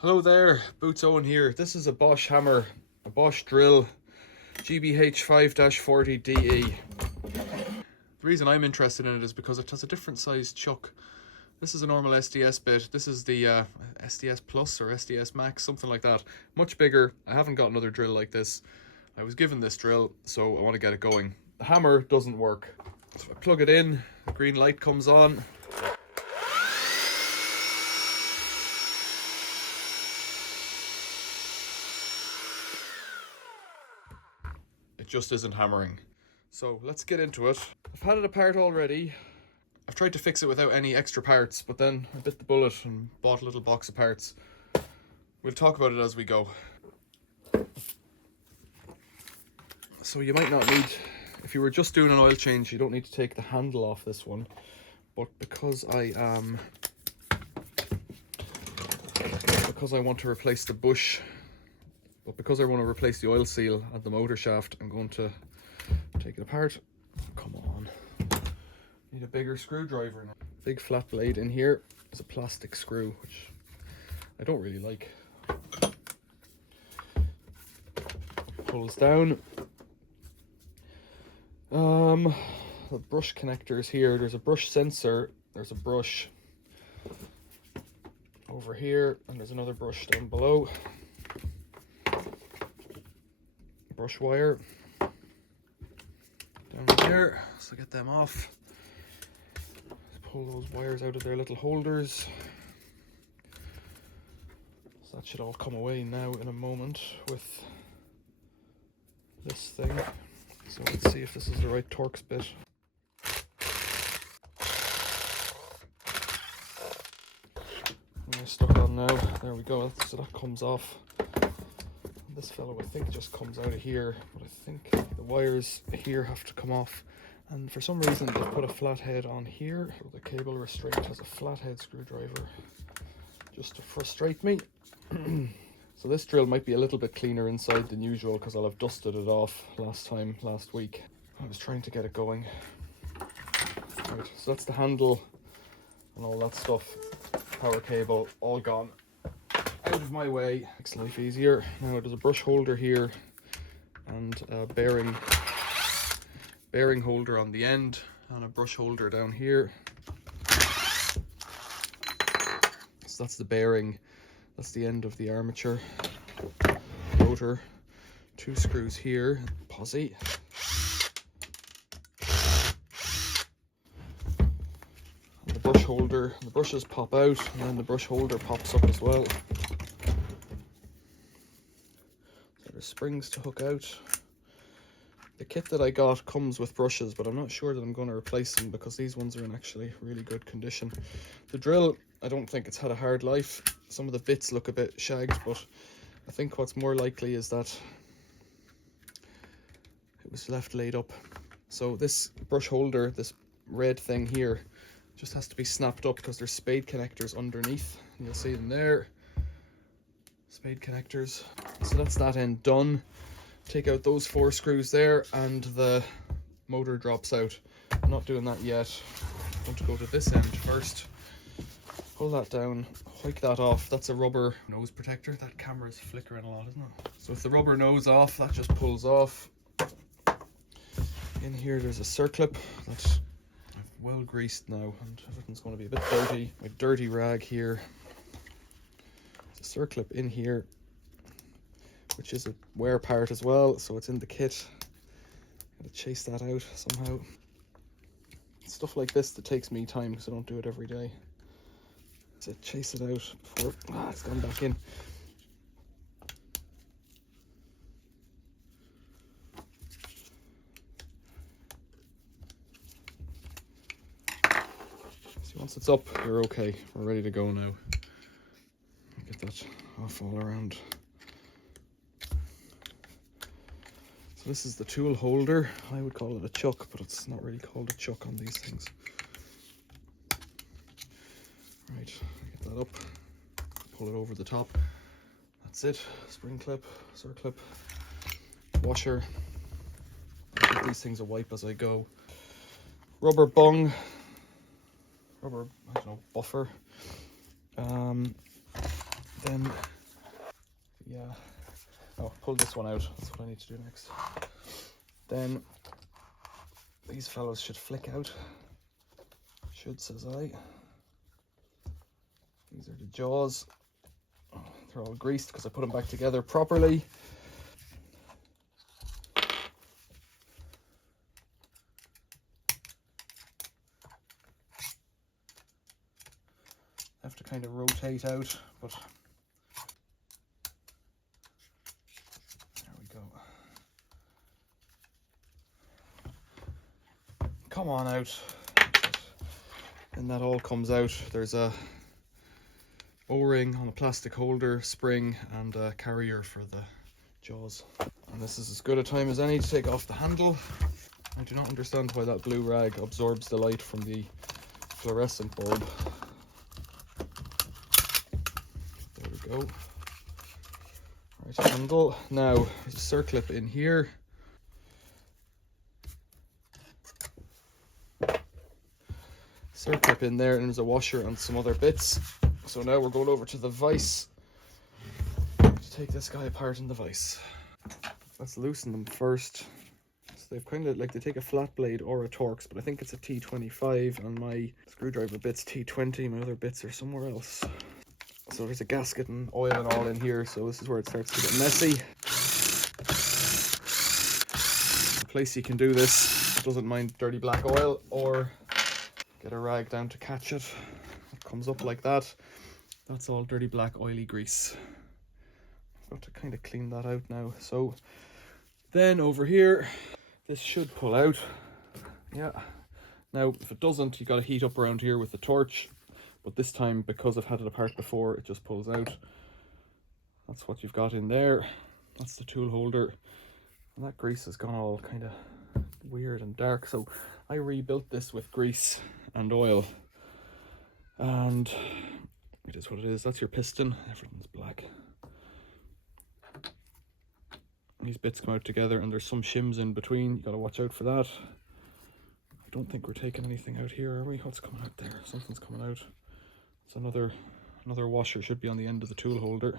Hello there, Boots Owen here. This is a Boschhammer, a Bosch drill, GBH 5-40DE. The reason I'm interested in it is because it has a different size chuck. This is a normal SDS bit. This is the SDS Plus or SDS Max, something like that. Much bigger. I haven't got another drill like this. I was given this drill, so I want to get it going. The hammer doesn't work. So I plug it in, the green light comes on. It just isn't hammering. So let's get into it. I've had it apart already. I've tried to fix it without any extra parts, but then I bit the bullet and bought a little box of parts. We'll talk about it as we go. So you might not need, if you were just doing an oil change, you don't need to take the handle off this one. But because I want to replace the bush, but because I want to replace the oil seal at the motor shaft, I'm going to take it apart. Come on. Need a bigger screwdriver now. Big flat blade in here is a plastic screw, which I don't really like. Pulls down. The brush connectors here. There's a brush sensor. There's a brush over here, and there's another brush down below. Brush wire down there. So get them off. Pull those wires out of their little holders. So that should all come away now in a moment with this thing. So let's see if this is the right Torx bit. Stuck on now. There we go. So that comes off. This fellow I think just comes out of here, but I think the wires here have to come off. And for some reason they've put a flathead on here. So the cable restraint has a flathead screwdriver just to frustrate me. So this drill might be a little bit cleaner inside than usual because I'll have dusted it off last week. I was trying to get it going. Right, so that's the handle and all that stuff. Power cable all gone out of my way. Makes life easier. Now there's a brush holder here and a bearing holder on the end and a brush holder down here. So that's the bearing. That's the end of the armature rotor. 2 screws here, posi. And the brush holder, the brushes pop out and then the brush holder pops up as well. So there's springs to hook out. The kit that I got comes with brushes, but I'm not sure that I'm going to replace them because these ones are in actually really good condition. The drill, I don't think it's had a hard life. Some of the bits look a bit shagged, but I think what's more likely is that it was left laid up. So this brush holder, this red thing here, just has to be snapped up because there's spade connectors underneath. And you'll see them there. Spade connectors. So that's that end done. Take out those 4 screws there and the motor drops out. I'm not doing that yet. I'm going to go to this end first. Pull that down, hike that off. That's a rubber nose protector. That camera's flickering a lot, isn't it? So with the rubber nose off, that just pulls off. In here there's a circlip that's well greased now and everything's going to be a bit dirty. My dirty rag here. There's a circlip in here, which is a wear part as well, so it's in the kit. Gotta chase that out somehow. Stuff like this that takes me time because I don't do it every day. So chase it out before it's gone back in. So once it's up, you're okay. We're ready to go now. Get that off all around. So this is the tool holder. I would call it a chuck, but it's not really called a chuck on these things. Right, get that up, pull it over the top. That's it. Spring clip, circlip, washer. I'll give these things a wipe as I go. Rubber bung, rubber, I don't know, buffer. Then, yeah, oh, pull this one out. That's what I need to do next. Then these fellows should flick out. Should, says I. These are the jaws. Oh, they're all greased because I put them back together properly. I have to kind of rotate out, but there we go. Come on out. And that all comes out. There's a O-ring on a plastic holder, spring, and a carrier for the jaws. And this is as good a time as any to take off the handle. I do not understand why that blue rag absorbs the light from the fluorescent bulb. There we go. Right, handle. Now, there's a circlip in here. Circlip in there, and there's a washer and some other bits. So now we're going over to the vise to take this guy apart in the vise. Let's loosen them first. So they've kind of like, they take a flat blade or a Torx, but I think it's a T25 and my screwdriver bit's T20. My other bits are somewhere else. So there's a gasket and oil and all in here, so this is where it starts to get messy. The place you can do this doesn't mind dirty black oil, or get a rag down to catch it. It comes up like that. That's all dirty black oily grease. I've got to kind of clean that out now. So then over here, this should pull out. Yeah. Now, if it doesn't, you got to heat up around here with the torch. But this time, because I've had it apart before, it just pulls out. That's what you've got in there. That's the tool holder. And that grease has gone all kind of weird and dark. So I rebuilt this with grease and oil. And it is what it is. That's your piston. Everything's black. These bits come out together, and there's some shims in between. You got to watch out for that. I don't think we're taking anything out here, are we? What's coming out there? Something's coming out. It's another washer, should be on the end of the tool holder.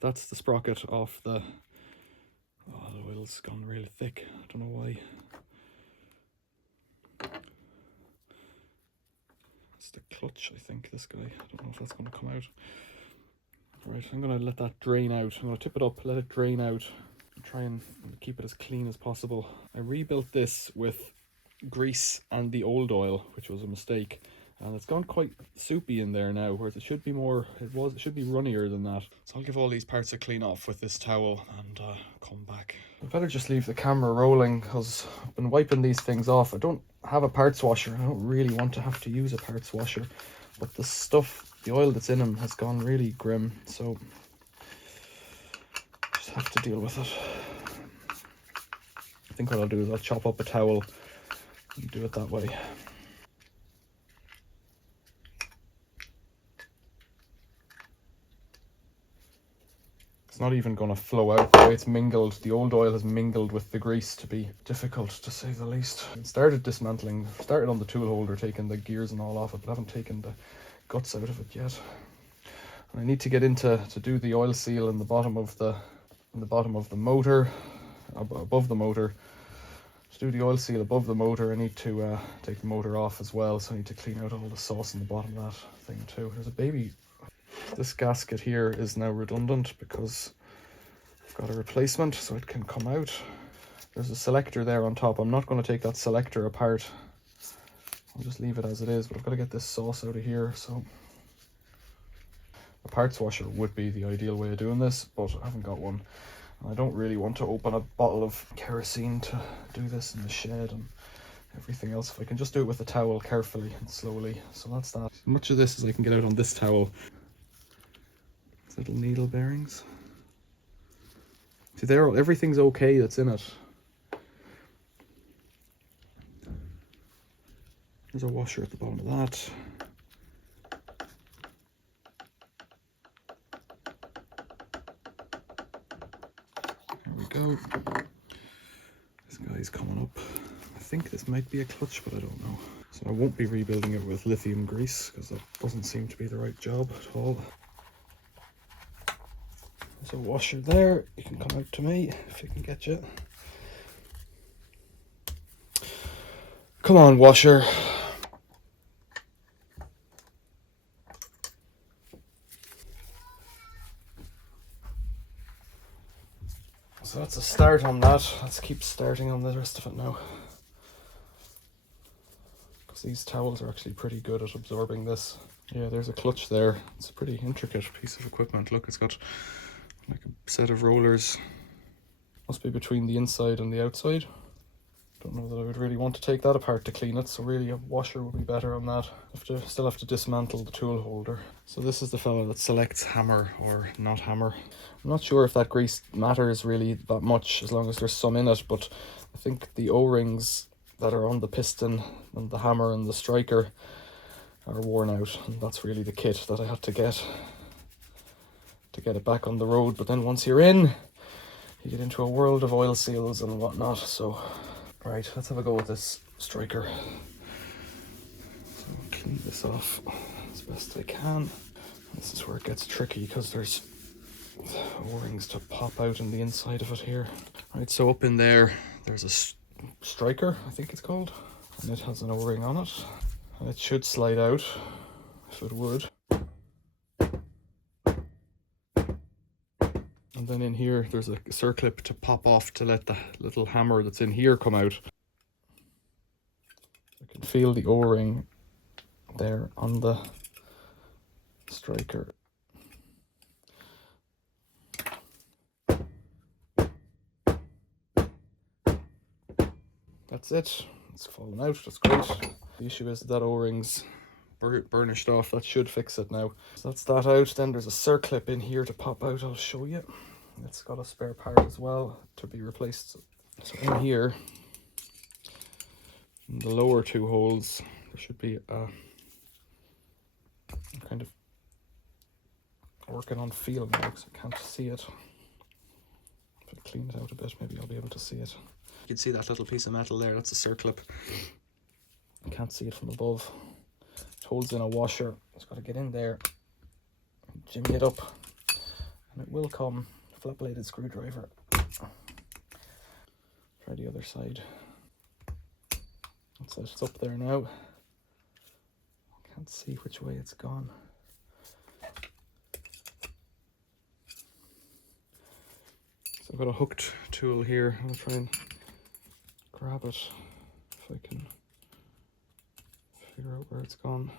That's the sprocket off the... Oh, the oil's gone really thick. I don't know why. It's the clutch, I think, this guy. I don't know if that's going to come out. Right, I'm going to let that drain out. I'm going to tip it up, let it drain out, and try and keep it as clean as possible. I rebuilt this with grease and the old oil, which was a mistake. And it's gone quite soupy in there now, whereas it should be more, it should be runnier than that. So I'll give all these parts a clean off with this towel and come back. I better just leave the camera rolling because I've been wiping these things off. I don't have a parts washer. I don't really want to have to use a parts washer, but the stuff, the oil that's in them has gone really grim, so just have to deal with it. I think what I'll do is I'll chop up a towel and do it that way. It's not even going to flow out the way it's mingled. The old oil has mingled with the grease to be difficult, to say the least. I started dismantling, started on the tool holder, taking the gears and all off it, but I haven't taken the guts out of it yet. And I need to get into to do the oil seal in the bottom of the motor, above the motor. To do the oil seal above the motor, I need to take the motor off as well, so I need to clean out all the sauce in the bottom of that thing too. There's a baby. This gasket here is now redundant because I've got a replacement, so it can come out. There's a selector there on top. I'm not going to take that selector apart. I'll just leave it as it is, but I've got to get this sauce out of here. So a parts washer would be the ideal way of doing this, but I haven't got one. And I don't really want to open a bottle of kerosene to do this in the shed and everything else. If I can just do it with a towel carefully and slowly. So that's that. As much of this as I can get out on this towel. Little needle bearings. See, there, everything's okay that's in it. There's a washer at the bottom of that. There we go. This guy's coming up. I think this might be a clutch, but I don't know. So I won't be rebuilding it with lithium grease because that doesn't seem to be the right job at all. There's a washer there. You can come out to me if you can get you. Come on, washer. So that's a start on that. Let's keep starting on the rest of it now. Because these towels are actually pretty good at absorbing this. Yeah, there's a clutch there. It's a pretty intricate piece of equipment. Look, it's got like a set of rollers. Must be between the inside and the outside. Don't know that I would really want to take that apart to clean it, so really a washer would be better on that. Still have to dismantle the tool holder. So this is the fellow that selects hammer or not hammer. I'm not sure if that grease matters really that much as long as there's some in it, but I think the O-rings that are on the piston and the hammer and the striker are worn out, and that's really the kit that I had to get it back on the road. But then once you're in, you get into a world of oil seals and whatnot. So right, let's have a go with this striker. So clean this off as best I can. This is where it gets tricky because there's O-rings to pop out in the inside of it here. Right, so up in there, there's a striker, I think it's called, and it has an O-ring on it. And it should slide out, if it would. And then in here, there's a circlip to pop off to let the little hammer that's in here come out. I can feel the O-ring there on the striker. That's it. It's fallen out. That's great. The issue is that O-ring's burnished off. That should fix it now. So that's that out. Then there's a circlip in here to pop out. I'll show you. It's got a spare part as well to be replaced. So in here, in the lower two holes, there should be a kind of working on feel now because I can't see it. If I clean it out a bit, maybe I'll be able to see it. You can see that little piece of metal there. That's a circlip. I can't see it from above. It holds in a washer. It's got to get in there, jimmy it up, and it will come. Flat bladed screwdriver. Try the other side. That's it. It's up there now. Can't see which way it's gone. So I've got a hooked tool here. I'll try and grab it if I can figure out where it's gone.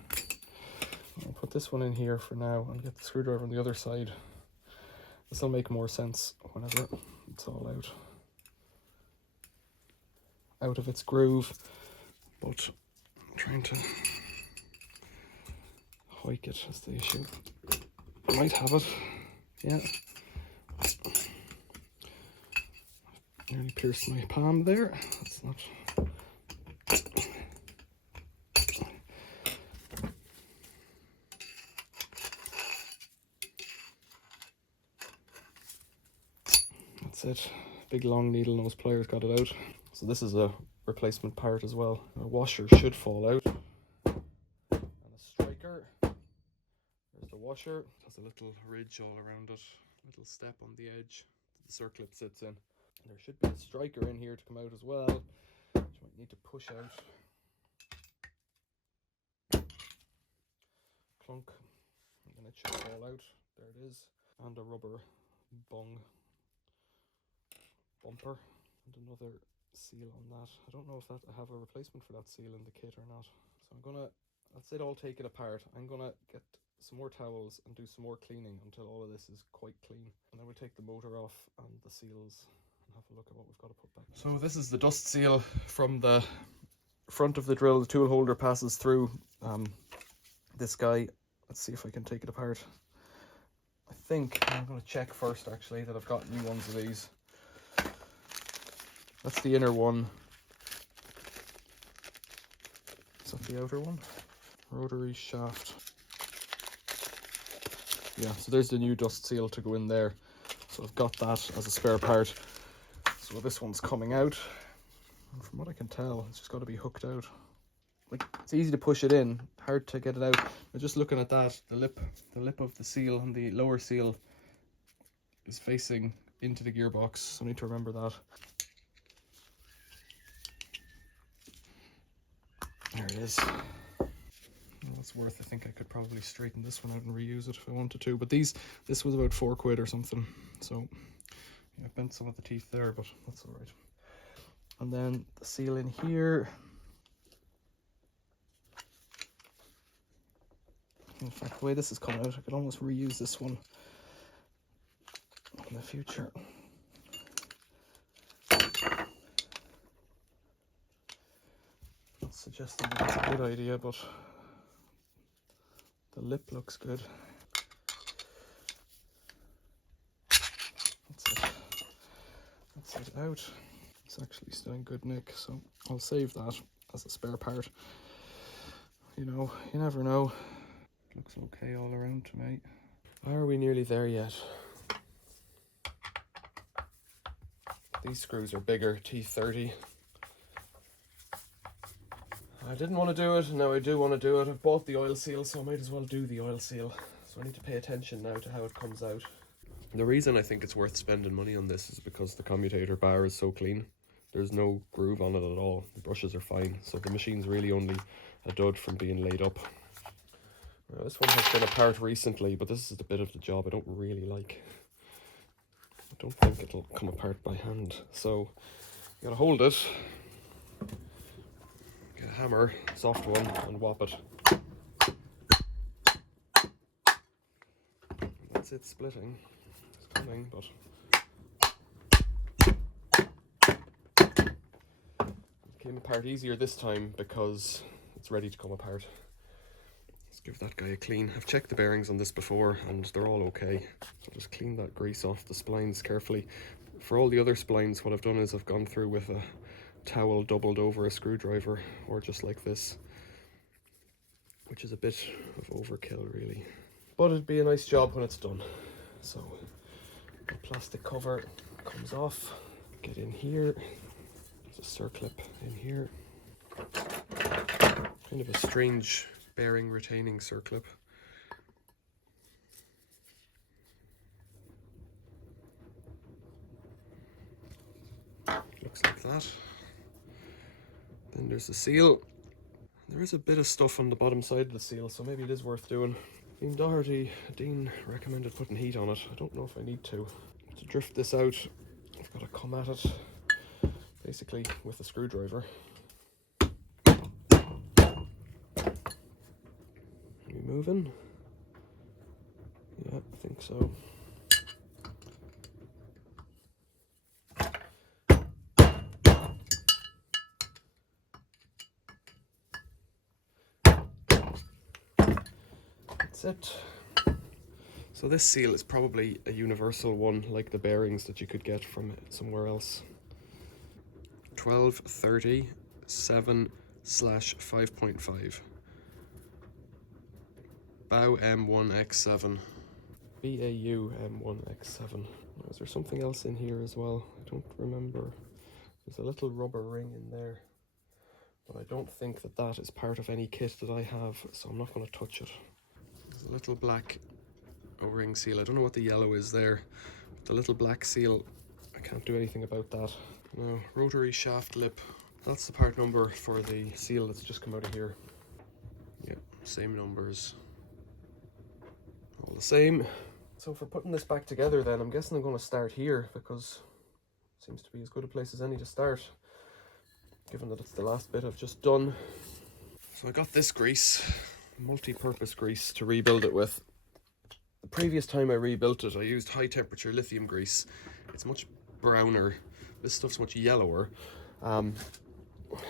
I'll put this one in here for now and get the screwdriver on the other side. This will make more sense whenever it's all out of its groove, but I'm trying to hike it is the issue. I might have it, yeah. Nearly pierced my palm there. That's not. That's it. Big long needle nose pliers got it out. So this is a replacement part as well. A washer should fall out. And a striker. There's the washer. It has a little ridge all around it. Little step on the edge that the circlip sits in. And there should be a striker in here to come out as well, which you might need to push out. Clunk. And then it should fall out. There it is. And a rubber bung bumper and another seal on that. I don't know if I have a replacement for that seal in the kit or not. So I'm gonna, that's it all taken apart. I'm gonna get some more towels and do some more cleaning until all of this is quite clean. And then we'll take the motor off and the seals and have a look at what we've got to put back. So this is the dust seal from the front of the drill. The tool holder passes through this guy. Let's see if I can take it apart. I think I'm going to check first actually that I've got new ones of these. That's the inner one. Is that the outer one? Rotary shaft. Yeah, so there's the new dust seal to go in there. So I've got that as a spare part. So this one's coming out. And from what I can tell, it's just got to be hooked out. like, it's easy to push it in, hard to get it out. But just looking at that, the lip of the seal and the lower seal is facing into the gearbox, so I need to remember that. There it is. Well, it's worth, I think I could probably straighten this one out and reuse it if I wanted to, but this was about £4 or something, so yeah, I bent some of the teeth there, but that's all right. And then the seal in here. In fact, the way this is coming out, I could almost reuse this one in the future. Not suggesting that it's a good idea, but the lip looks good. That's it out. It's actually still in good nick, so I'll save that as a spare part. You know, you never know. Looks okay all around to me. Are we nearly there yet? These screws are bigger, T30. I didn't want to do it, and now I do want to do it. I've bought the oil seal, so I might as well do the oil seal. So I need to pay attention now to how it comes out. The reason I think it's worth spending money on this is because the commutator bar is so clean. There's no groove on it at all. The brushes are fine, so the machine's really only a dud from being laid up. Now, this one has been apart recently, but this is the bit of the job I don't really like. I don't think it'll come apart by hand, so you gotta hold it, get a hammer, soft one, and whop it. And that's it splitting. It's coming, but it came apart easier this time because it's ready to come apart. Let's give that guy a clean. I've checked the bearings on this before and they're all okay. So just clean that grease off the splines carefully. For all the other splines, what I've done is I've gone through with a towel doubled over a screwdriver, or just like this, which is a bit of overkill really. But it'd be a nice job when it's done. So the plastic cover comes off. Get in here. There's a circlip in here. Kind of a strange bearing retaining circlip. Looks like that. Then there's the seal. There is a bit of stuff on the bottom side of the seal, so maybe it is worth doing. Dean recommended putting heat on it. I don't know if I need to. To drift this out, I've got to come at it basically with a screwdriver. Moving? Yeah, I think so. That's it. So this seal is probably a universal one, like the bearings that you could get from somewhere else. 1230 7/5.5. BAU M1X7. BAU M1X7. Is there something else in here as well? I don't remember. There's a little rubber ring in there, but I don't think that that is part of any kit that I have, so I'm not going to touch it. There's a little black O-ring seal. I don't know what the yellow is there. The little black seal, I can't do anything about that. Now, rotary shaft lip. That's the part number for the seal that's just come out of here. Yeah, same numbers. All the same. So for putting this back together then, I'm guessing I'm going to start here because it seems to be as good a place as any to start, given that it's the last bit I've just done. So I got this grease, multi-purpose grease, to rebuild it with. The previous time I rebuilt it, I used high temperature lithium grease. It's much browner. This stuff's much yellower.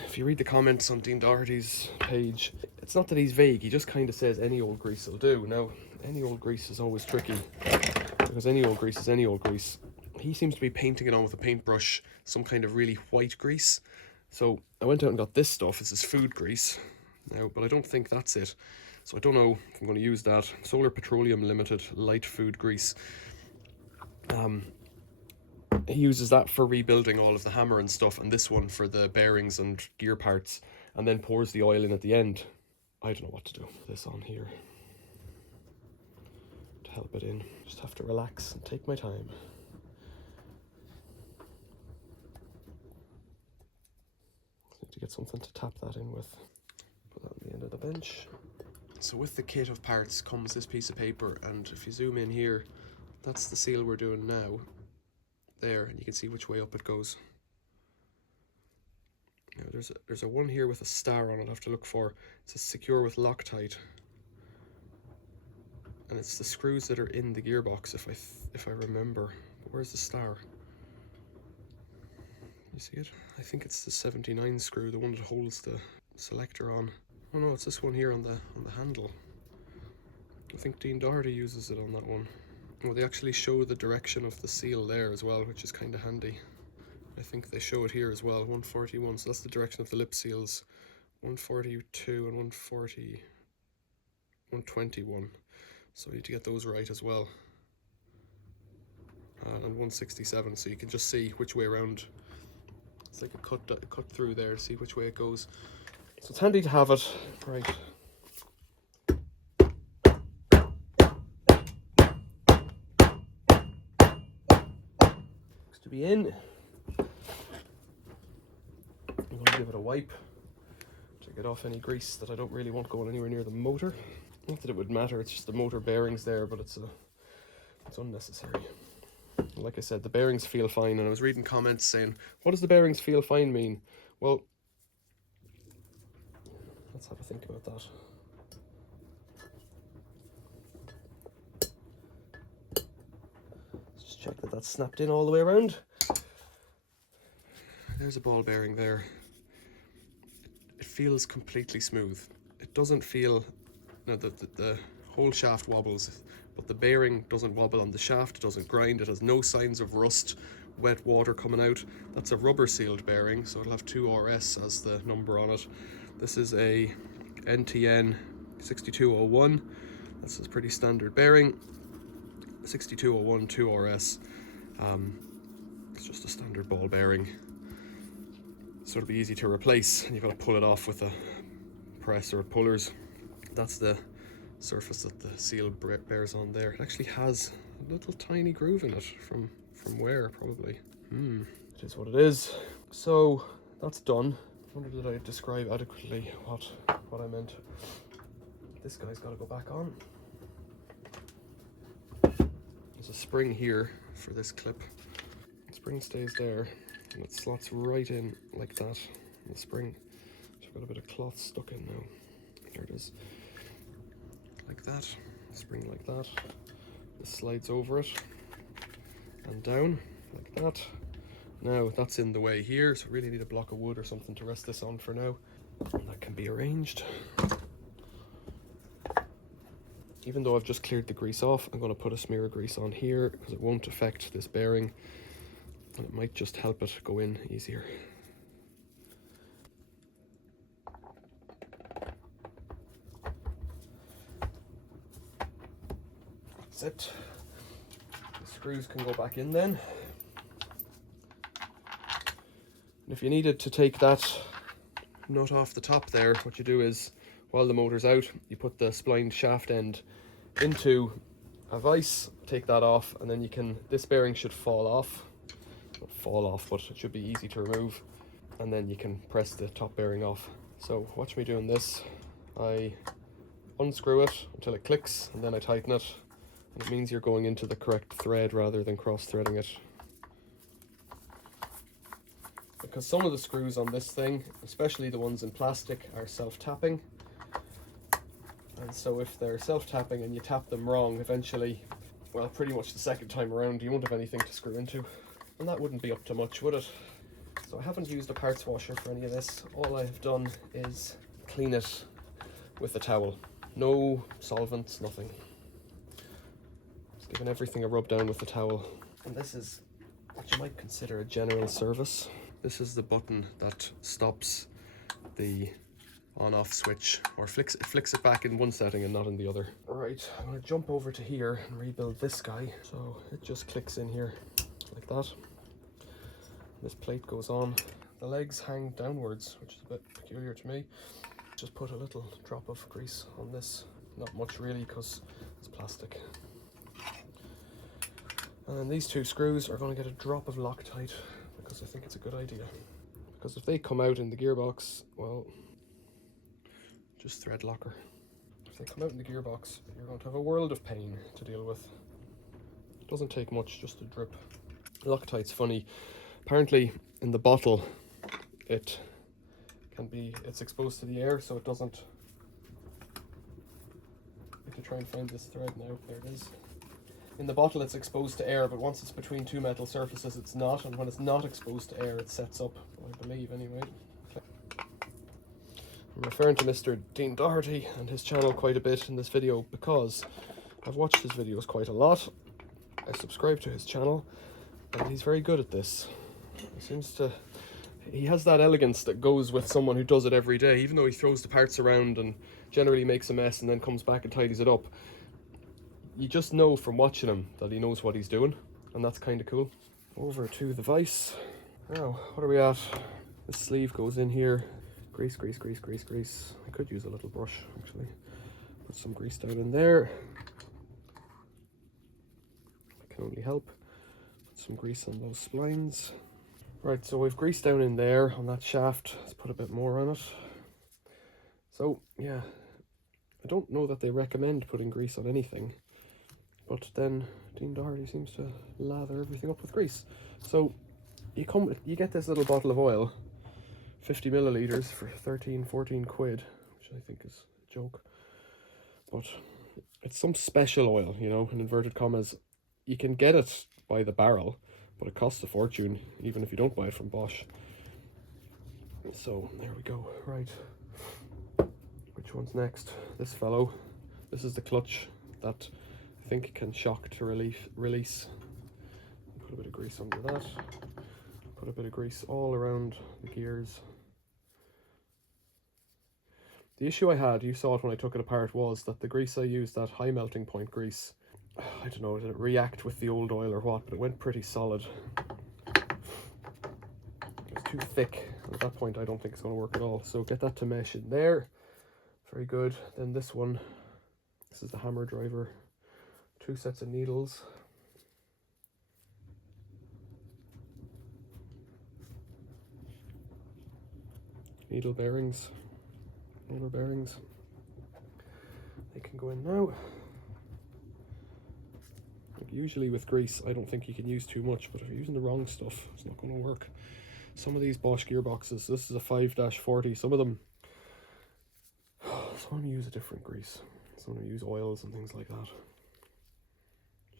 If you read the comments on Dean Doherty's page, it's not that he's vague, he just kind of says any old grease will do. Now, any old grease is always tricky, because any old grease is any old grease. He seems to be painting it on with a paintbrush, some kind of really white grease. So I went out and got this stuff. This is food grease now, but I don't think that's it. So I don't know if I'm going to use that. Solar Petroleum Limited light food grease. He uses that for rebuilding all of the hammer and stuff, and this one for the bearings and gear parts. and then pours the oil in at the end. I don't know what to do. This on here to help it in. Just have to relax and take my time. Need to get something to tap that in with. Put that on the end of the bench. So with the kit of parts comes this piece of paper, and if you zoom in here, that's the seal we're doing now. There, and you can see which way up it goes. Now there's a one here with a star on it I have to look for. It says secure with Loctite. And it's the screws that are in the gearbox if I remember. But where's the star? You see it? I think it's the 79 screw, the one that holds the selector on. Oh no, it's this one here on the handle. I think Dean Doherty uses it on that one. Well, they actually show the direction of the seal there as well, which is kind of handy. I think they show it here as well, 141, so that's the direction of the lip seals. 142 and 121. So you need to get those right as well. And 167, so you can just see which way around. It's like a cut through there, see which way it goes. So it's handy to have it. Right. Looks to be in. I'm going to give it a wipe to get off any grease that I don't really want going anywhere near the motor. Not that it would matter, it's just the motor bearings there, but it's unnecessary. Like I said, the bearings feel fine, and I was reading comments saying, what does the bearings feel fine mean? Well, let's have a think about that. Let's just check that that's snapped in all the way around. There's a ball bearing there. It feels completely smooth. It doesn't feel, the whole shaft wobbles, but the bearing doesn't wobble on the shaft, it doesn't grind, it has no signs of rust, wet water coming out. That's a rubber sealed bearing, so it'll have 2RS as the number on it. This is a NTN 6201. That's a pretty standard bearing. 6201 2RS. It's just a standard ball bearing. So it'll be easy to replace, and you've got to pull it off with a press or pullers. That's the surface that the seal bears on there. It actually has a little tiny groove in it from wear, probably. It is what it is. So that's done. I wonder did I describe adequately what I meant. This guy's got to go back on. There's a spring here for this clip. The spring stays there, and it slots right in like that. The spring. So I've got a bit of cloth stuck in now. There it is. Like that. Spring like that. This slides over it and down like that. Now that's in the way here, so really need a block of wood or something to rest this on for now. And that can be arranged. Even though I've just cleared the grease off, I'm going to put a smear of grease on here because it won't affect this bearing, and it might just help it go in easier. That's it. The screws can go back in then. And if you needed to take that nut off the top there, what you do is, while the motor's out, you put the splined shaft end into a vise, take that off, and then you can, this bearing should fall off. Not fall off, but it should be easy to remove. And then you can press the top bearing off. So watch me doing this. I unscrew it until it clicks, and then I tighten it. And it means you're going into the correct thread rather than cross-threading it. Because some of the screws on this thing, especially the ones in plastic, are self-tapping. And so if they're self-tapping and you tap them wrong, eventually, well, pretty much the second time around, you won't have anything to screw into. And that wouldn't be up to much, would it? So I haven't used a parts washer for any of this. All I've done is clean it with a towel. No solvents, nothing. Just giving everything a rub down with the towel. And this is what you might consider a general service. This is the button that stops the on-off switch, or flicks it back in one setting and not in the other. Alright, I'm going to jump over to here and rebuild this guy. So it just clicks in here like that. This plate goes on. the legs hang downwards, which is a bit peculiar to me. Just put a little drop of grease on this, not much really because it's plastic. And these two screws are going to get a drop of Loctite because I think it's a good idea. Because if they come out in the gearbox, well, just thread locker. If they come out in the gearbox, you're going to have a world of pain to deal with. It doesn't take much, just a drip. Loctite's funny. Apparently in the bottle it's exposed to the air, so it doesn't. I have to try and find this thread now. There it is. In the bottle it's exposed to air, but once it's between two metal surfaces it's not, and when it's not exposed to air it sets up, I believe anyway. I'm referring to Mr. Dean Doherty and his channel quite a bit in this video because I've watched his videos quite a lot. I subscribe to his channel and he's very good at this. He has that elegance that goes with someone who does it every day, even though he throws the parts around and generally makes a mess and then comes back and tidies it up. You just know from watching him that he knows what he's doing, and that's kind of cool. Over to the vise. Now, what are we at? This sleeve goes in here. Grease, grease, grease, grease, grease. I could use a little brush, actually. Put some grease down in there. That can only help. Put some grease on those splines. Right, so we've grease down in there on that shaft. Let's put a bit more on it. So, yeah. I don't know that they recommend putting grease on anything. But then Dean Doherty seems to lather everything up with grease. So you get this little bottle of oil, 50 milliliters for 13-14 quid, which I think is a joke. But it's some special oil, you know, in inverted commas. You can get it by the barrel, but it costs a fortune, even if you don't buy it from Bosch. So there we go. Right. Which one's next? This fellow. This is the clutch that I think can shock to release. Put a bit of grease under that. Put a bit of grease all around the gears. The issue I had, you saw it when I took it apart, was that the grease I used, that high melting point grease, I don't know, did it react with the old oil or what, but it went pretty solid. It was too thick. At that point I don't think it's going to work at all. So get that to mesh in there. Very good. Then this one, this is the hammer driver. 2 sets of needles. Needle bearings. Roller bearings. They can go in now. Like usually with grease, I don't think you can use too much, but if you're using the wrong stuff, it's not going to work. Some of these Bosch gearboxes, this is a 5-40, some of them use a different grease. Some of them use oils and things like that.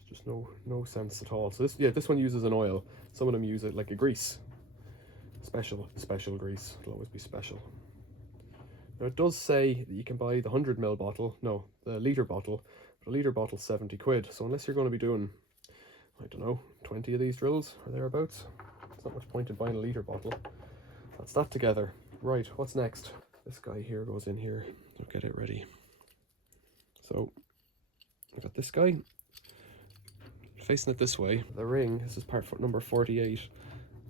There's just no sense at all. So this one uses an oil. Some of them use it like a grease. Special grease. It'll always be special. Now it does say that you can buy the 100ml bottle, no, the litre bottle, but a litre bottle's 70 quid. So unless you're going to be doing, I don't know, 20 of these drills or thereabouts, there's not much point in buying a litre bottle. That's that together. Right, what's next? This guy here goes in here. So get it ready. So I got this guy facing it this way. The ring, this is part number 48.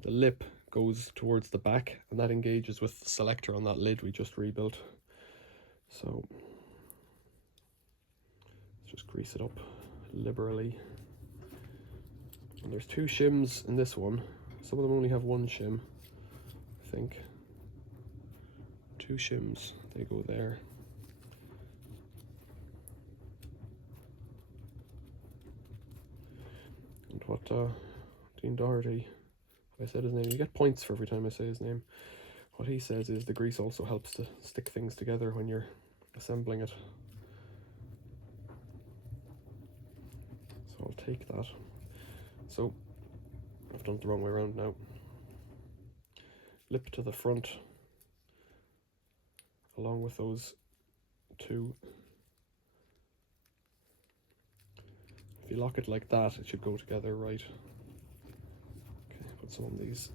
The lip goes towards the back and that engages with the selector on that lid we just rebuilt. So let's just grease it up liberally. And there's 2 shims in this one. Some of them only have 1 shim, I think. 2 shims, they go there. And what Dean Doherty, if I said his name, you get points for every time I say his name. What he says is the grease also helps to stick things together when you're assembling it. So I'll take that. So I've done it the wrong way around now. Lip to the front, along with those 2. If you lock it like that, it should go together right. Okay, put some on these.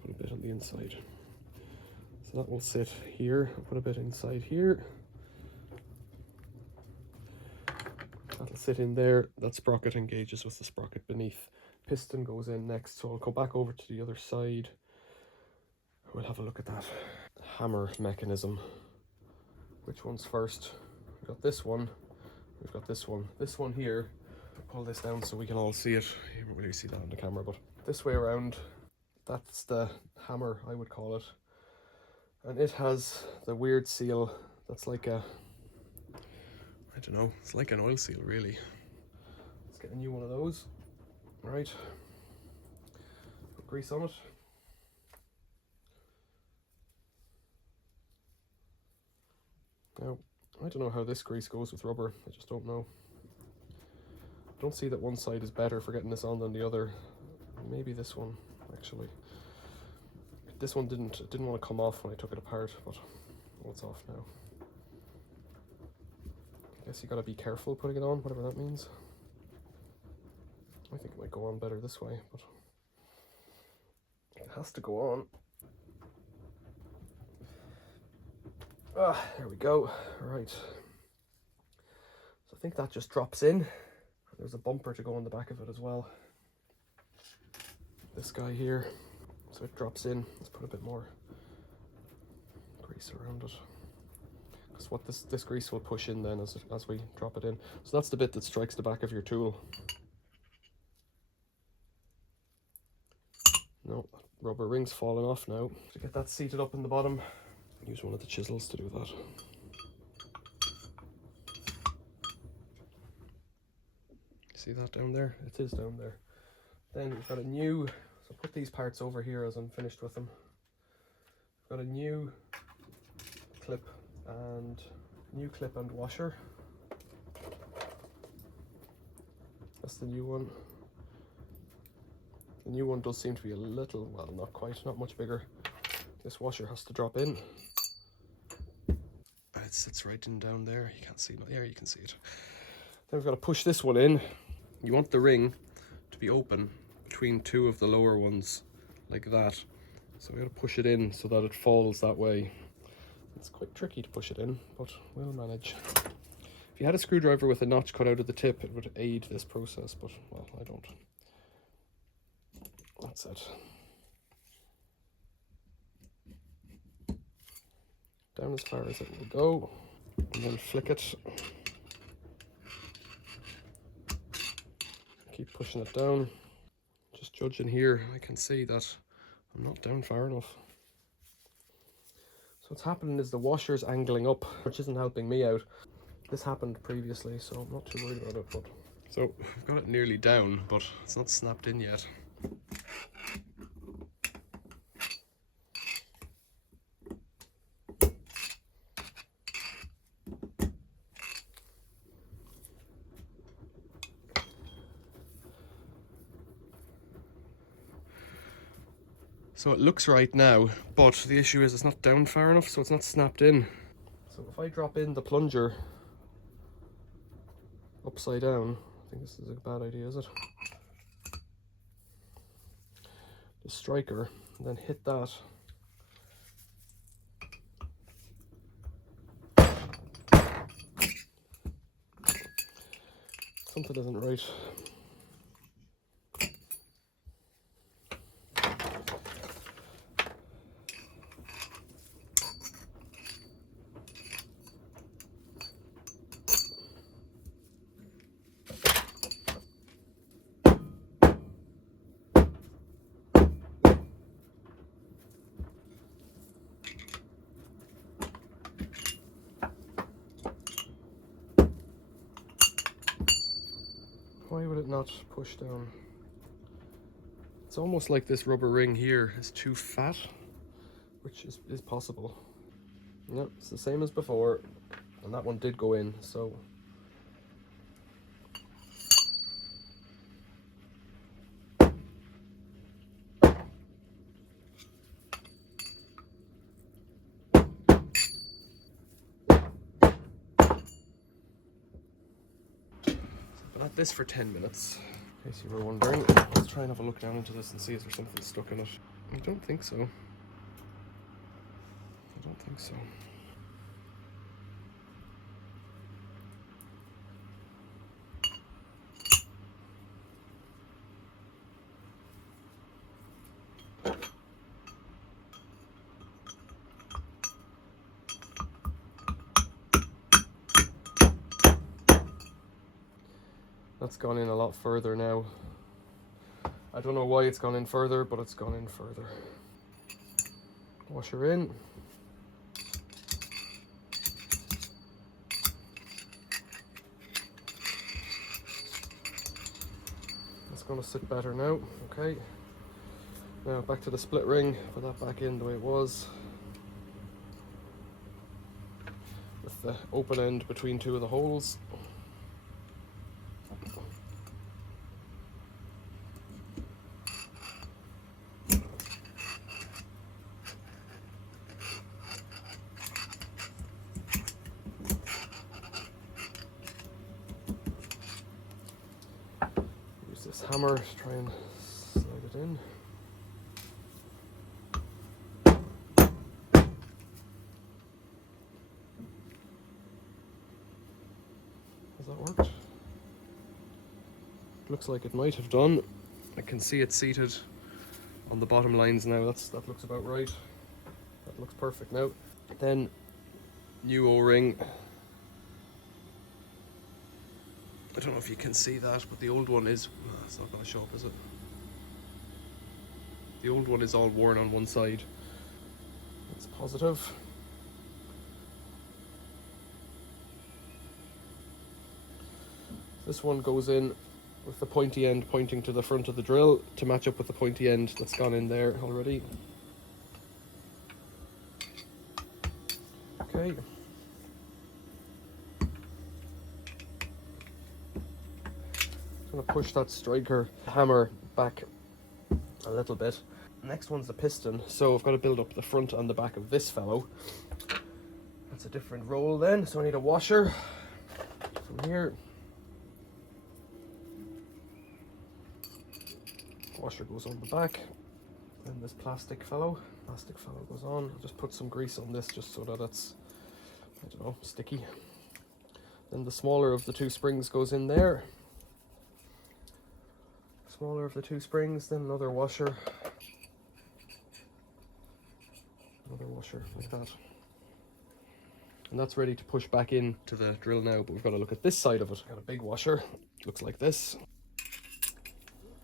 Put a bit on the inside. So that will sit here. I'll put a bit inside here. That'll sit in there. That sprocket engages with the sprocket beneath. piston goes in next. So I'll go back over to the other side. We'll have a look at that hammer mechanism. Which one's first? We've got this one. We've got this one. This one here. I'll pull this down so we can all see it. You won't really see that on the camera, but this way around, that's the hammer, I would call it. And it has the weird seal that's like a, I don't know, it's like an oil seal really. Let's get a new one of those. Right. Put grease on it. Now, I don't know how this grease goes with rubber, I just don't know. I don't see that one side is better for getting this on than the other. Maybe this one, actually. This one didn't want to come off when I took it apart, but well, it's off now. I guess you gotta be careful putting it on, whatever that means. I think it might go on better this way, but it has to go on. Ah, there we go. Right. So I think that just drops in. There's a bumper to go on the back of it as well. This guy here. So it drops in. Let's put a bit more grease around it. Because what this grease will push in then as we drop it in. So that's the bit that strikes the back of your tool. No, rubber ring's falling off now. To get that seated up in the bottom, use one of the chisels to do that. See that down there? It is down there. Then we've got a new, so put these parts over here as I'm finished with them. We've got a new clip and washer. That's the new one. The new one does seem to be a little, well, not quite, not much bigger. This washer has to drop in. It sits right in down there. You can't see it. There you can see it. Then we've got to push this one in. You want the ring to be open between two of the lower ones, like that. So we got to push it in so that it falls that way. It's quite tricky to push it in, but we'll manage. If you had a screwdriver with a notch cut out of the tip, it would aid this process, but, well, I don't. That's it. Down as far as it will go, and then flick it. Keep pushing it down. Just judging here, I can see that I'm not down far enough. So what's happening is the washer's angling up, which isn't helping me out. This happened previously, so I'm not too worried about it. But so I've got it nearly down, but it's not snapped in yet. So it looks right now, but the issue is it's not down far enough, so it's not snapped in. So if I drop in the plunger upside down, I think this is a bad idea, is it? The striker, and then hit that. Something isn't right. Why would it not push down? It's almost like this rubber ring here is too fat, which is possible. No, it's the same as before, and that one did go in, so. I've had this for 10 minutes, in case you were wondering. Let's try and have a look down into this and see if there's something stuck in it. I don't think so. I don't think so. That's gone in a lot further now. I don't know why it's gone in further, but it's gone in further. Washer in. That's going to sit better now. Okay. Now back to the split ring. Put that back in the way it was, with the open end between two of the holes. Use this hammer to try and slide it in. Has that worked? Looks like it might have done. I can see it seated on the bottom lines now. That looks about right. That looks perfect now. Then new O-ring. I don't know if you can see that, but the old one is, it's not going to show up, is it? The old one is all worn on one side. That's positive. This one goes in with the pointy end pointing to the front of the drill to match up with the pointy end that's gone in there already. Okay. I'm going to push that striker hammer back a little bit. Next one's the piston, so I've got to build up the front and the back of this fellow. That's a different roll then, so I need a washer from here. Washer goes on the back, and this plastic fellow goes on. I'll just put some grease on this just so that it's, I don't know, sticky. Then the smaller of the two springs goes in there. Smaller of the two springs, then another washer. Another washer like that. And that's ready to push back into the drill now, but we've got to look at this side of it. Got a big washer, looks like this.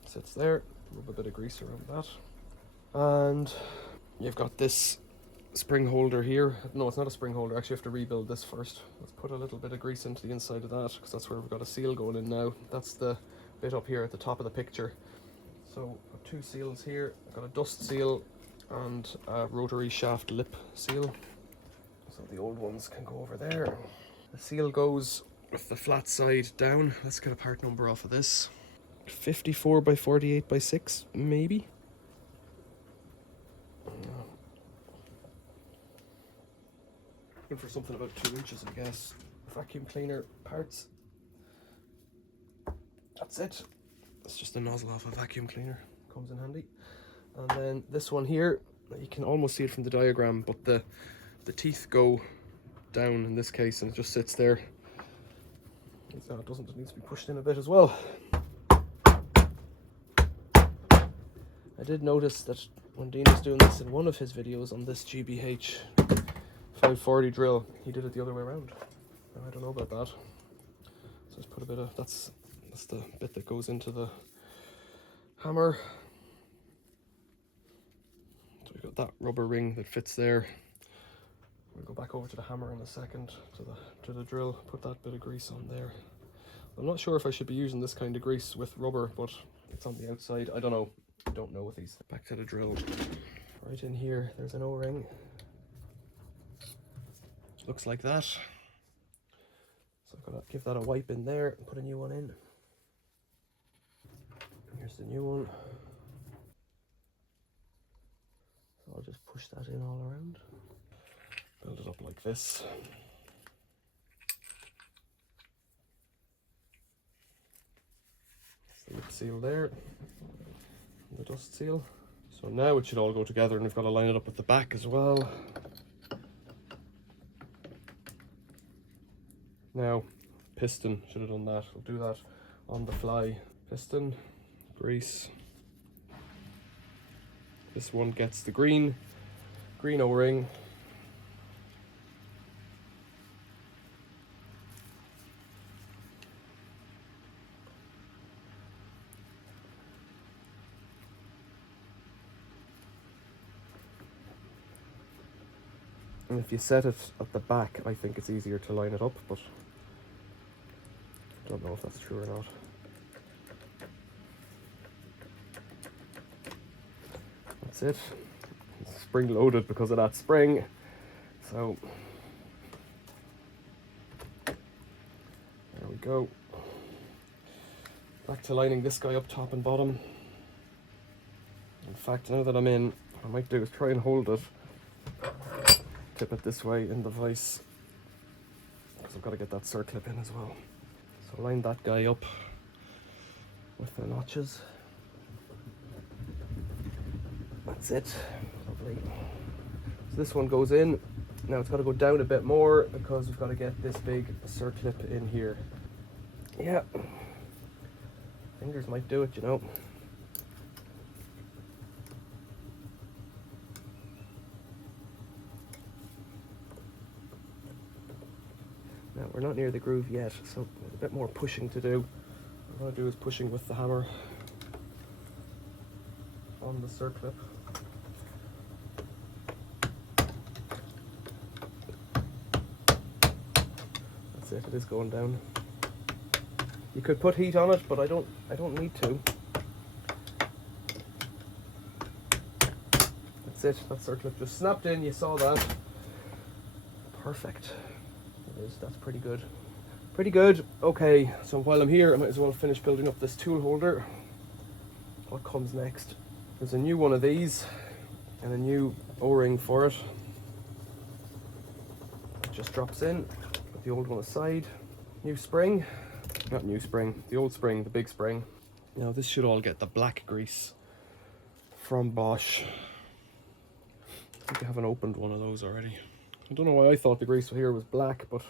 Sits there, rub a bit of grease around that. And you've got this spring holder here. No, it's not a spring holder, actually you have to rebuild this first. Let's put a little bit of grease into the inside of that, because that's where we've got a seal going in now. That's the bit up here at the top of the picture. So I've got two seals here. I've got a dust seal and a rotary shaft lip seal. So the old ones can go over there. The seal goes with the flat side down. Let's get a part number off of this. 54 by 48 by 6, maybe. Looking for something about 2 inches, I guess. Vacuum cleaner parts. That's it. It's just a nozzle off a vacuum cleaner. Comes in handy. And then this one here, you can almost see it from the diagram, but the teeth go down in this case, and it just sits there. No, it doesn't. It needs to be pushed in a bit as well. I did notice that when Dean was doing this in one of his videos on this GBH 540 drill, he did it the other way around. I don't know about that. So let's put a bit of, that's the bit that goes into the hammer. So we've got that rubber ring that fits there. We'll go back over to the hammer in a second, to the drill, put that bit of grease on there. I'm not sure if I should be using this kind of grease with rubber, but it's on the outside. I don't know. I don't know with these. Back to the drill. Right in here, there's an O-ring. Looks like that. So I've got to give that a wipe in there and put a new one in. Here's the new one. So I'll just push that in all around. Build it up like this. That's the lip seal there. And the dust seal. So now it should all go together, and we've got to line it up with the back as well. Now, piston, should have done that. We'll do that on the fly. Piston, grease. This one gets the green O-ring. And if you set it at the back, I think it's easier to line it up, but I don't know if that's true or not. That's it. It's spring loaded because of that spring. So there we go. Back to lining this guy up top and bottom. In fact, now that I'm in, what I might do is try and hold it, tip it this way in the vise, because I've got to get that circlip in as well. So line that guy up with the notches. That's it. Lovely. So this one goes in. Now it's got to go down a bit more because we've got to get this big circlip in here. Yeah. Fingers might do it, you know. Now we're not near the groove yet, so there's a bit more pushing to do. What I'm going to do is pushing with the hammer on the circlip. That's it, it is going down. You could put heat on it, but I don't need to. That's it, that circlip just snapped in, you saw that. Perfect. It is, that's pretty good. Pretty good. Okay, so while I'm here, I might as well finish building up this tool holder. What comes next? There's a new one of these and a new O-ring for it. It just drops in, put the old one aside. New spring. Not new spring, the old spring, the big spring. Now this should all get the black grease from Bosch. I think I haven't opened one of those already. I don't know why I thought the grease here was black, but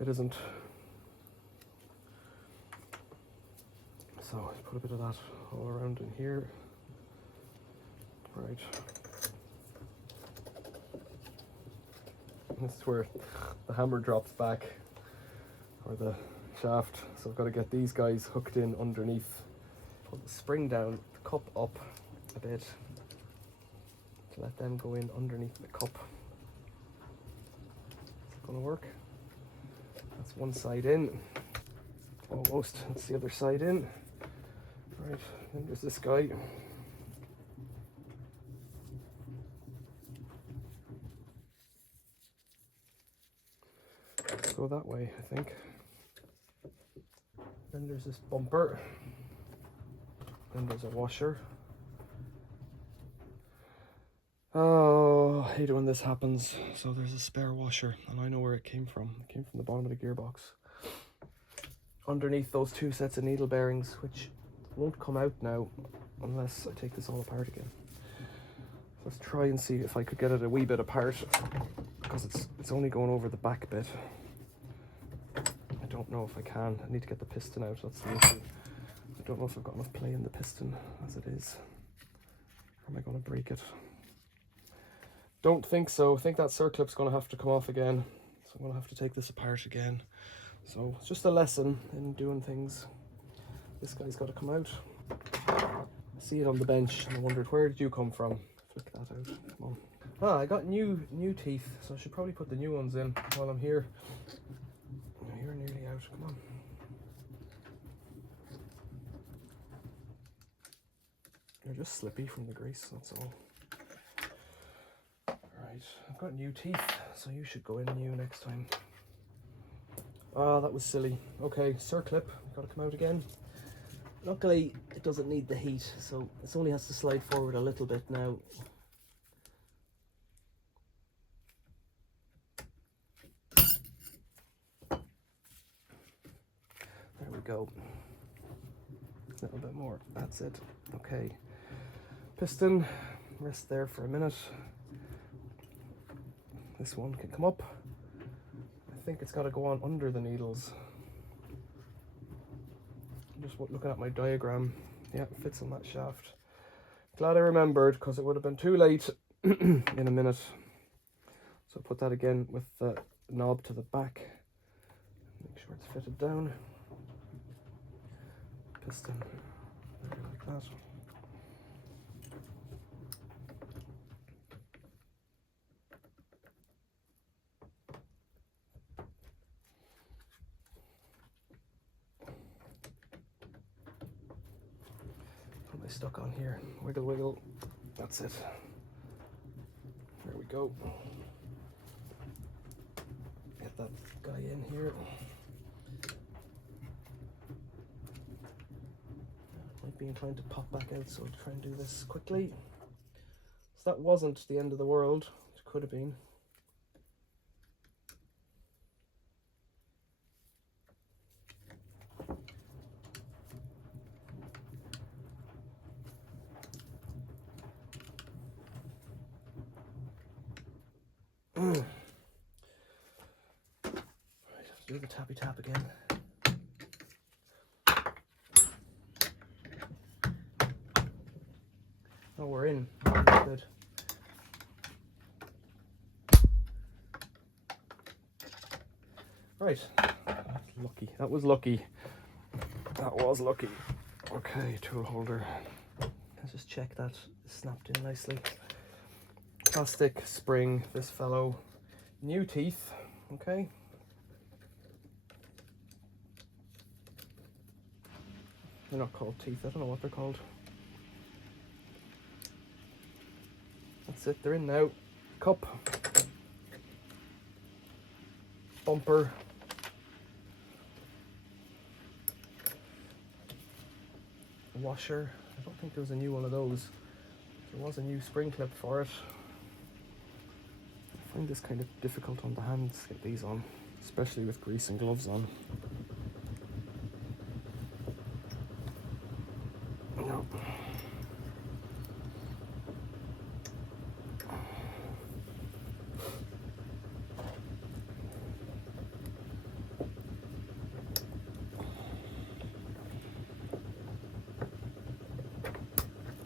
it isn't. So I put a bit of that all around in here. Right. This is where the hammer drops back, or the shaft, so I've got to get these guys hooked in underneath. Pull the spring down, the cup up a bit to let them go in underneath the cup. Is it going to work? That's one side in, almost. That's the other side in. Right, then there's this guy. Let's go that way, I think. Then there's this bumper, then there's a washer. Oh, I hate it when this happens. So there's a spare washer, and I know where it came from. It came from the bottom of the gearbox. Underneath those two sets of needle bearings, which won't come out now unless I take this all apart again. Let's try and see if I could get it a wee bit apart, because it's only going over the back bit. I don't know if I can. I need to get the piston out, that's the issue. I don't know if I've got enough play in the piston as it is. Or am I going to break it? Don't think so. I think that circlip's going to have to come off again. So I'm going to have to take this apart again. So it's just a lesson in doing things. This guy's got to come out. I see it on the bench and I wondered, where did you come from? Flick that out. Come on. Ah, I got new teeth, so I should probably put the new ones in while I'm here. You're nearly out. Come on. They're just slippy from the grease, that's all. Right, I've got new teeth, so you should go in new next time. Ah, that was silly. Okay, circlip, got to come out again. Luckily, it doesn't need the heat, so it only has to slide forward a little bit now. There we go. A little bit more, that's it. Okay, piston, rest there for a minute. This one can come up. I think it's got to go on under the needles. I'm just looking at my diagram. Yeah, it fits on that shaft. Glad I remembered, because it would have been too late in a minute. So put that again with the knob to the back. Make sure it's fitted down. Piston, like that. I stuck on here. Wiggle, wiggle. That's it. There we go. Get that guy in here. Might be inclined to pop back out, so I'll try and do this quickly. So that wasn't the end of the world. It could have been. Right, do the tappy tap again. Oh, we're in. That's good. Right. That's lucky. That was lucky. That was lucky. Okay, tool holder. Let's just check that it's snapped in nicely. Plastic spring, this fellow. New teeth. Okay. They're not called teeth. I don't know what they're called. That's it. They're in now. Cup. Bumper. Washer. I don't think there was a new one of those. There was a new spring clip for it. I find this kind of difficult on the hands, get these on, especially with grease and gloves on. No.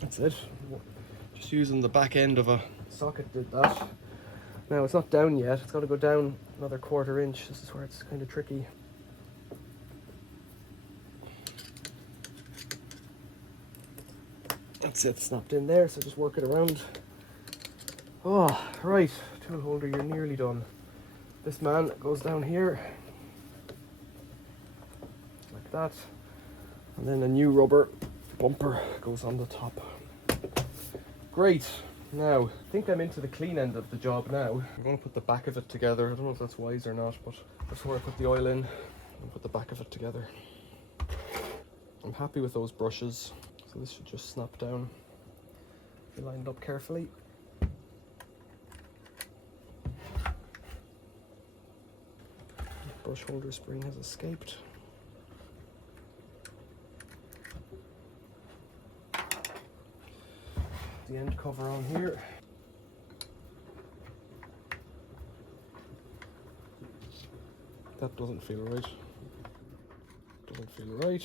That's it. Just using the back end of a socket did that. Now it's not down yet, it's got to go down another 1/4 inch. This is where it's kind of tricky. That's it, snapped in there, so just work it around. Oh, right, tool holder, you're nearly done. This man goes down here, like that, and then a new rubber bumper goes on the top. Great. Now, I think I'm into the clean end of the job now. I'm going to put the back of it together. I don't know if that's wise or not, but that's where I put the oil in and put the back of it together. I'm happy with those brushes, so this should just snap down. Be lined up carefully. Brush holder spring has escaped. The end cover on here. That doesn't feel right. Doesn't feel right.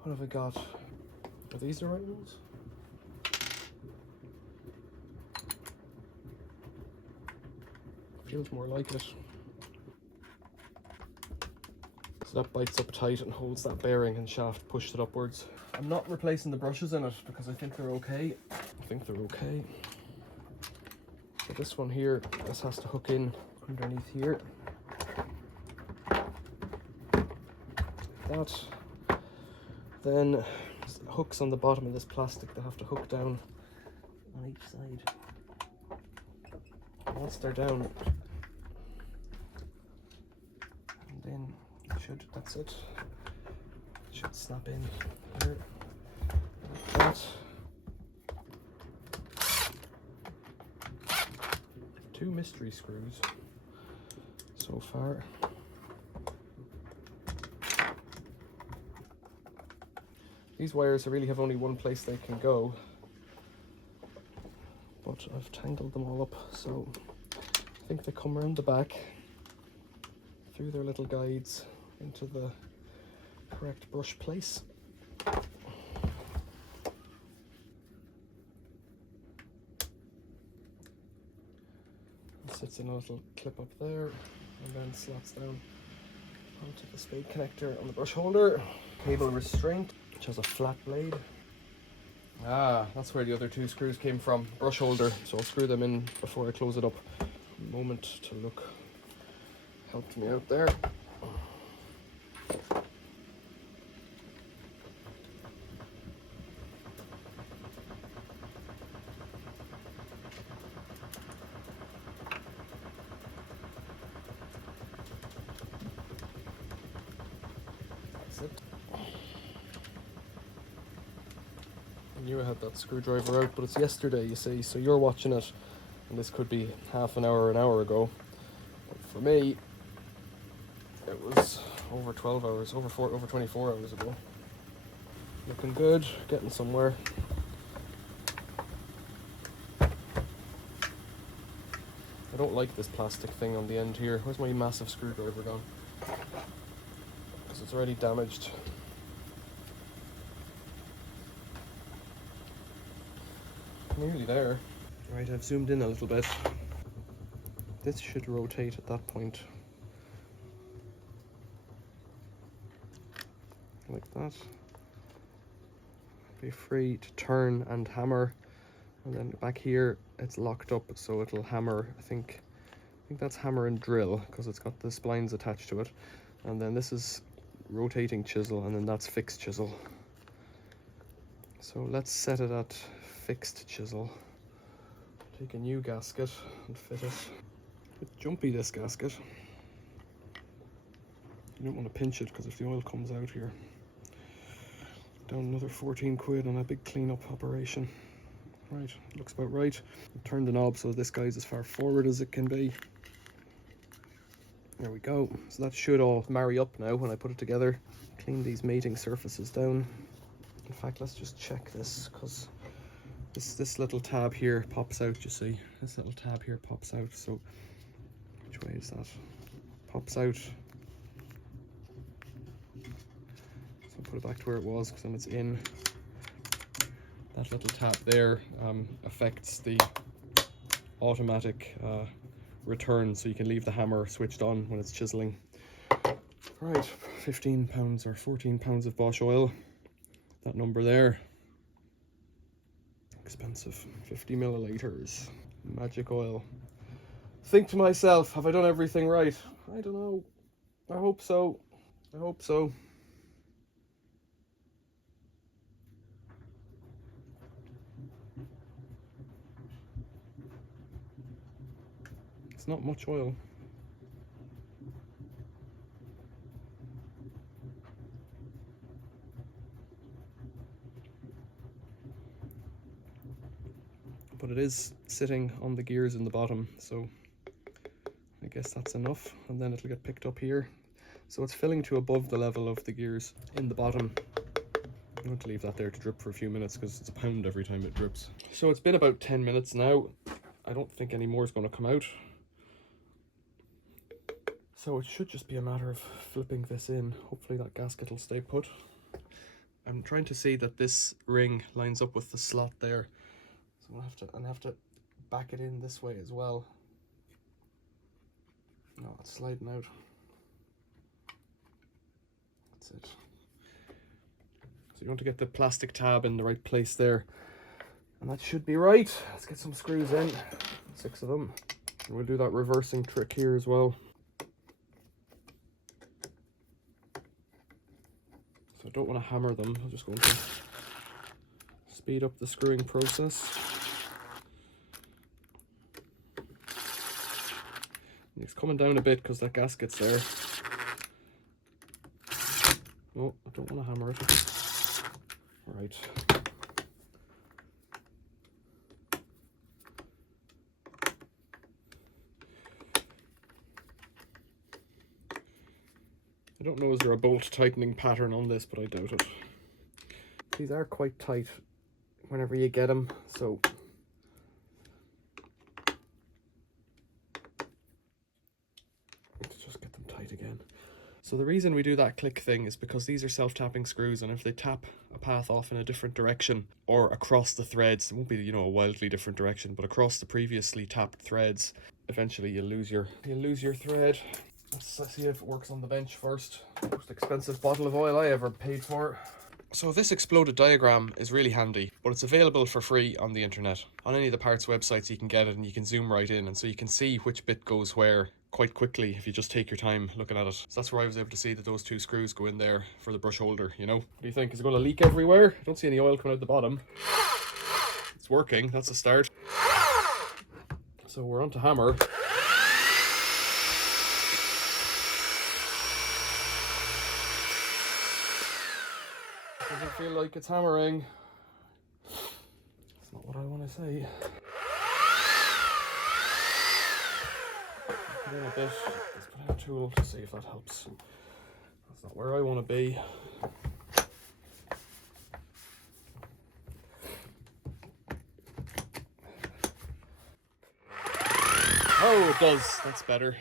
What have I got? Are these the right ones? Feels more like it. So that bites up tight and holds that bearing and shaft, pushed it upwards. I'm not replacing the brushes in it because I think they're okay. So this one here, this has to hook in underneath here. That. Then hooks on the bottom of this plastic that have to hook down on each side. Once they're down, and then that's it. It should snap in here. Like that. 2 mystery screws so far. These wires really have only one place they can go, but I've tangled them all up, so I think they come around the back through their little guides into the correct brush place. It sits in a little clip up there and then slots down onto the spade connector on the brush holder. Cable restraint, which has a flat blade. Ah, that's where the other 2 screws came from. Brush holder, so I'll screw them in before I close it up. A moment to look. Helped me out there. knew I had that screwdriver out, but it's yesterday, you see, so you're watching it, and this could be half an hour, an hour ago. But for me, it was over 12 hours, over 24 hours ago. Looking good, getting somewhere. I don't like this plastic thing on the end here. Where's my massive screwdriver gone? Because it's already damaged. Nearly there. Right, I've zoomed in a little bit. This should rotate at that point. Like that. Be free to turn and hammer. And then back here, it's locked up, so it'll hammer. I think that's hammer and drill, because it's got the splines attached to it. And then this is rotating chisel, and then that's fixed chisel. So let's set it at fixed chisel. Take a new gasket and fit it. A bit jumpy, this gasket. You don't want to pinch it, because if the oil comes out here, down another 14 quid on a big cleanup operation. Right, looks about right. Turn the knob so this guy's as far forward as it can be. There we go. So that should all marry up now when I put it together. Clean these mating surfaces down. In fact, let's just check this, because this little tab here pops out, you see. This little tab here pops out, so which way is that? Pops out. So put it back to where it was, because then it's in. That little tab there affects the automatic return, so you can leave the hammer switched on when it's chiseling. Right, 15 pounds or 14 pounds of Bosch oil. That number there. Expensive. 50 milliliters. Magic oil. Think to myself, have I done everything right? I don't know. I hope so. I hope so. It's not much oil. But it is sitting on the gears in the bottom, so I guess that's enough, and then it'll get picked up here. So it's filling to above the level of the gears in the bottom. I'm going to leave that there to drip for a few minutes, because it's a pound every time it drips. So it's been about 10 minutes now. I don't think any more is going to come out. So it should just be a matter of flipping this in. Hopefully that gasket will stay put. I'm trying to see that this ring lines up with the slot there. So I have to back it in this way as well. No, it's sliding out. That's it. So you want to get the plastic tab in the right place there. And that should be right. Let's get some screws in. 6 of them. And we'll do that reversing trick here as well. So I don't want to hammer them. I'm just going to speed up the screwing process. And it's coming down a bit because that gasket's there. Oh, I don't want to hammer it. Right. I don't know, is there a bolt tightening pattern on this, but I doubt it. These are quite tight whenever you get them, so let's just get them tight again. So the reason we do that click thing is because these are self-tapping screws, and if they tap a path off in a different direction or across the threads, it won't be, you know, a wildly different direction, but across the previously tapped threads, eventually you'll lose your thread. Let's see if it works on the bench first. Most expensive bottle of oil I ever paid for. So this exploded diagram is really handy, but it's available for free on the internet. On any of the parts websites you can get it, and you can zoom right in, and so you can see which bit goes where quite quickly if you just take your time looking at it. So that's where I was able to see that those 2 screws go in there for the brush holder, you know. What do you think? Is it going to leak everywhere? I don't see any oil coming out the bottom. It's working, that's a start. So we're on to hammer. Doesn't feel like it's hammering. I want to say. Put in a bit. Let's put in a tool to see if that helps. That's not where I want to be. Oh, it does. That's better.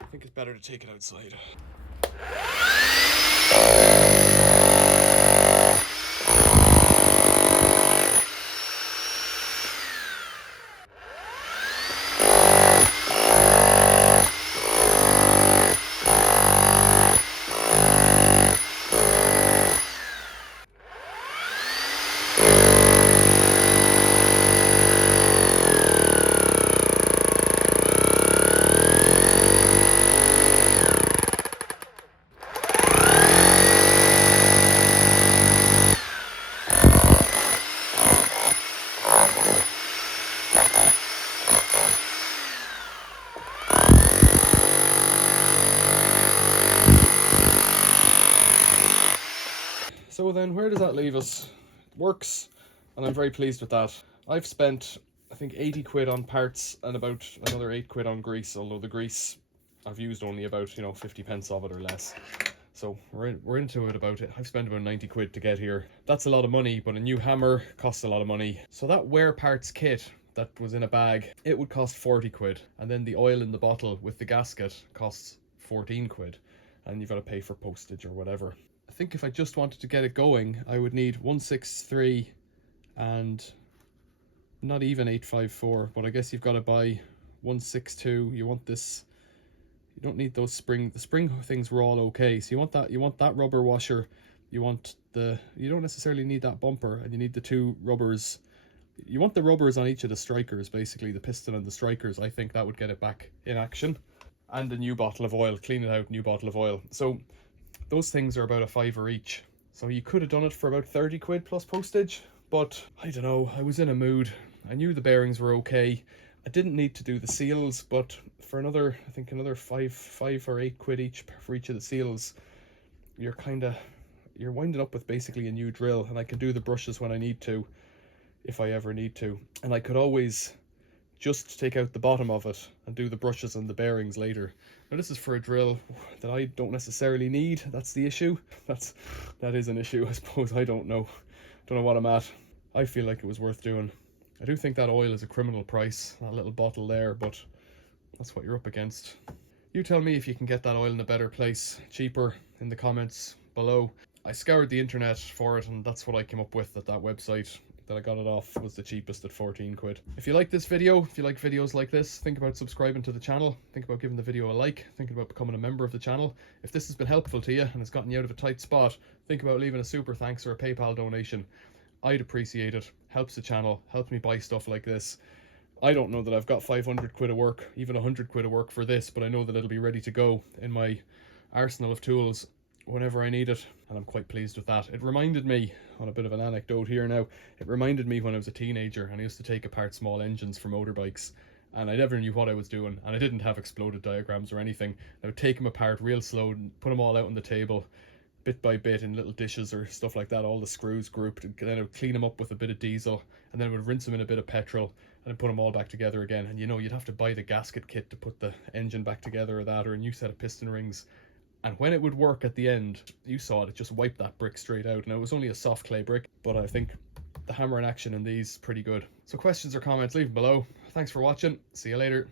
I think it's better to take it outside. So then where does that leave us? It works, and I'm very pleased with that. I've spent, I think, 80 quid on parts and about another 8 quid on grease, although the grease I've used only about, 50 pence of it or less. So we're into it about it. I've spent about 90 quid to get here. That's a lot of money, but a new hammer costs a lot of money. So that wear parts kit that was in a bag, it would cost 40 quid. And then the oil in the bottle with the gasket costs 14 quid. And you've got to pay for postage or whatever. I think if I just wanted to get it going, I would need 163 and not even 854, but I guess you've got to buy 162. You want this, you don't need those the spring things were all okay. So you want that rubber washer, you don't necessarily need that bumper, and you need the two rubbers. You want the rubbers on each of the strikers, basically the piston and the strikers. I think that would get it back in action. And a new bottle of oil, clean it out, new bottle of oil. So those things are about a £5 each. So you could have done it for about 30 quid plus postage, but I don't know, I was in a mood. I knew the bearings were okay. I didn't need to do the seals, but for another, I think another 5 or 8 quid each for each of the seals, you're winding up with basically a new drill, and I can do the brushes when I need to, if I ever need to. And I could always just take out the bottom of it and do the brushes and the bearings later. Now this is for a drill that I don't necessarily need. That's the issue. That is an issue, I suppose. I don't know what I'm at. I feel like it was worth doing. I do think that oil is a criminal price, that little bottle there, but that's what you're up against. You tell me if you can get that oil in a better place, cheaper, in the comments below. I scoured the internet for it, and that's what I came up with at that website that I got it off, was the cheapest at 14 quid. If you like this video, if you like videos like this, think about subscribing to the channel, think about giving the video a like, thinking about becoming a member of the channel. If this has been helpful to you and has gotten you out of a tight spot, think about leaving a super thanks or a PayPal donation. I'd appreciate it. Helps the channel, helps me buy stuff like this. I don't know that I've got 500 quid of work, even 100 quid of work for this, but I know that it'll be ready to go in my arsenal of tools whenever I need it, and I'm quite pleased with that. It reminded me, on a bit of an anecdote here now, it reminded me when I was a teenager and I used to take apart small engines for motorbikes, and I never knew what I was doing, and I didn't have exploded diagrams or anything. I would take them apart real slow and put them all out on the table, bit by bit, in little dishes or stuff like that, all the screws grouped, and then I would clean them up with a bit of diesel, and then I would rinse them in a bit of petrol, and then put them all back together again. And you'd have to buy the gasket kit to put the engine back together, or that, or a new set of piston rings. And when it would work at the end, you saw it just wiped that brick straight out. Now, it was only a soft clay brick, but I think the hammer in action in these pretty good. So questions or comments, leave them below. Thanks for watching. See you later.